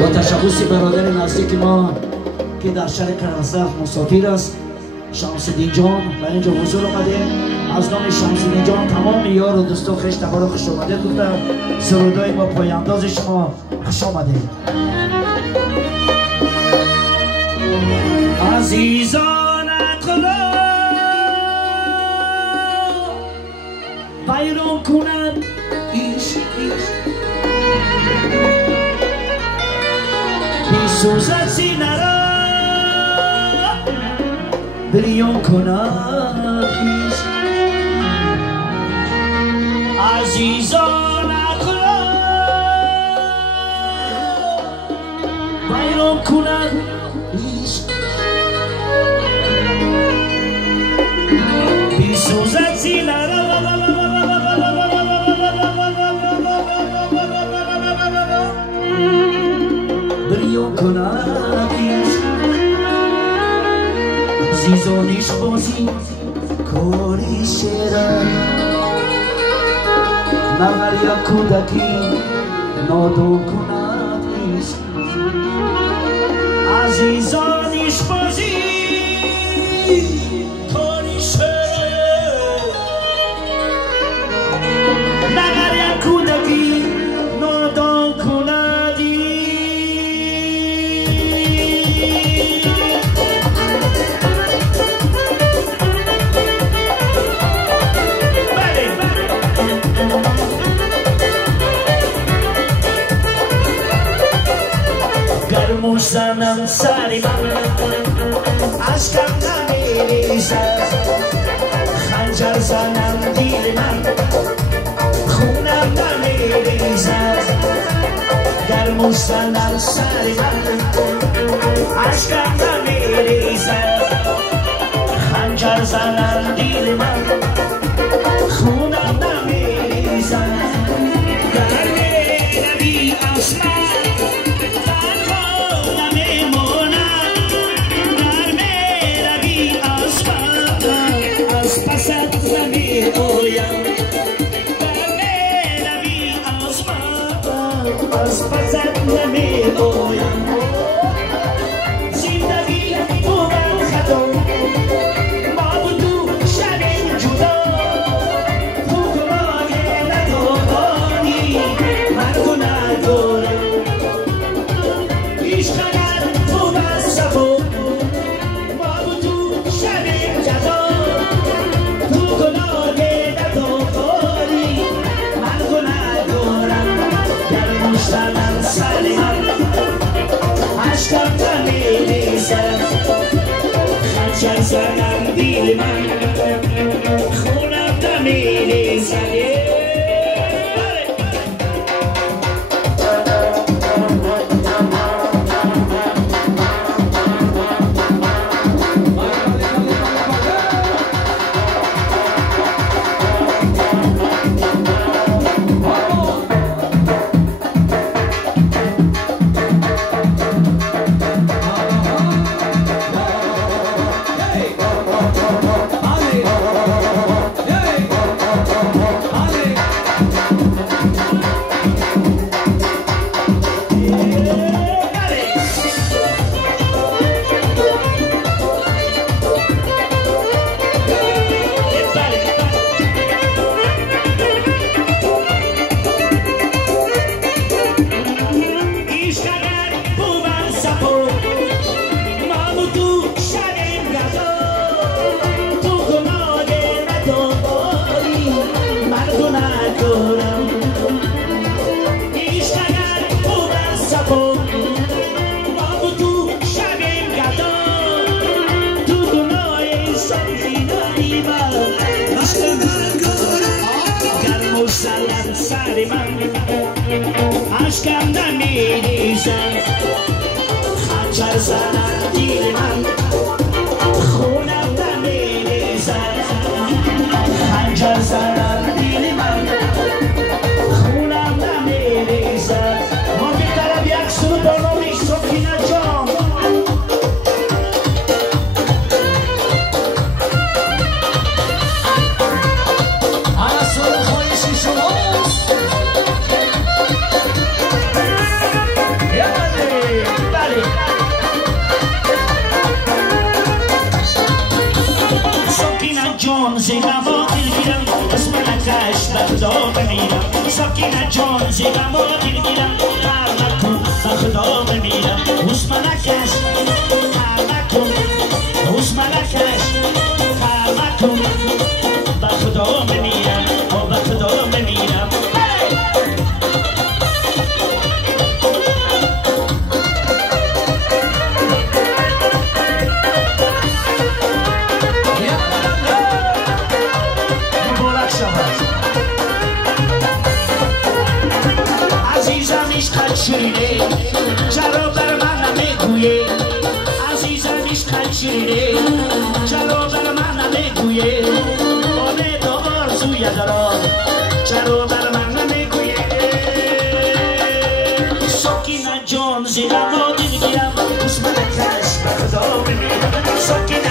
با تشخص برادر نزدیک ما که در شهر کرناردار مسافر است، شمسی جان در اینجا حضور آمده. از نام شمسی جان تمام یار و دوستان خوش تبار خوش آمده گفتم. سرودای ما پایانداز شما خوش آمده. عزیزان خدا بیرون کنند عشق بیسوزد سینه را بریان کند عشق. عزیزان خدا بیرون کند عشق بیسوزد سینه را بریان کند عشق. عزیزانش بازی کاری شیرن نظر یا کودکی نادون کند عشق. عزیزانش بازی کاری شیرن نظر یا کودکی نادون کند. گرموش زنم سری من عشقم نمیریزد، خنجر زنم دیل من خونم نمیریزد. گرموش زنم سری من عشقم نمیریزد، خنجر زنم دیل من خونم نمیریزد. گرمه نبی آسمان زندگی بودن خطا ما بودو شب جدا تو گناه نداری من گناه دارم عشق اگر بودن صفا ما بودو شب جدا تو گناه نداری من گناه دارم. گرموشتنم سر من عشقم نمیریزد، خنجر زنم دیل من خونم نمیریزد. عشقم نمیریزد، خنجر زنم دیل من خونم نمیریزد. خنجر زنم دیل من خونم نمیریزد. ما بی‌طرف یک سرود با نام سکینه جان. آن سرود خواهشی شماست. سکینه جان زیغم و دل میرم قرمت کن به خدا بمیرم حوس ملکش قرمت کن حوس ملکش قرمت کن به خدا بمیرم به خدا بمیرم عزیزم عشقت شیرینه چرا بر من نمیگویی عزیزم عشقت شیرینه چرا بر من نمیگویی امید و آرزوی دارم چرا بر من نمیگویی سکینه جان زیرم و دل گیرم حوس ملکش به خدا بمیرم سکینه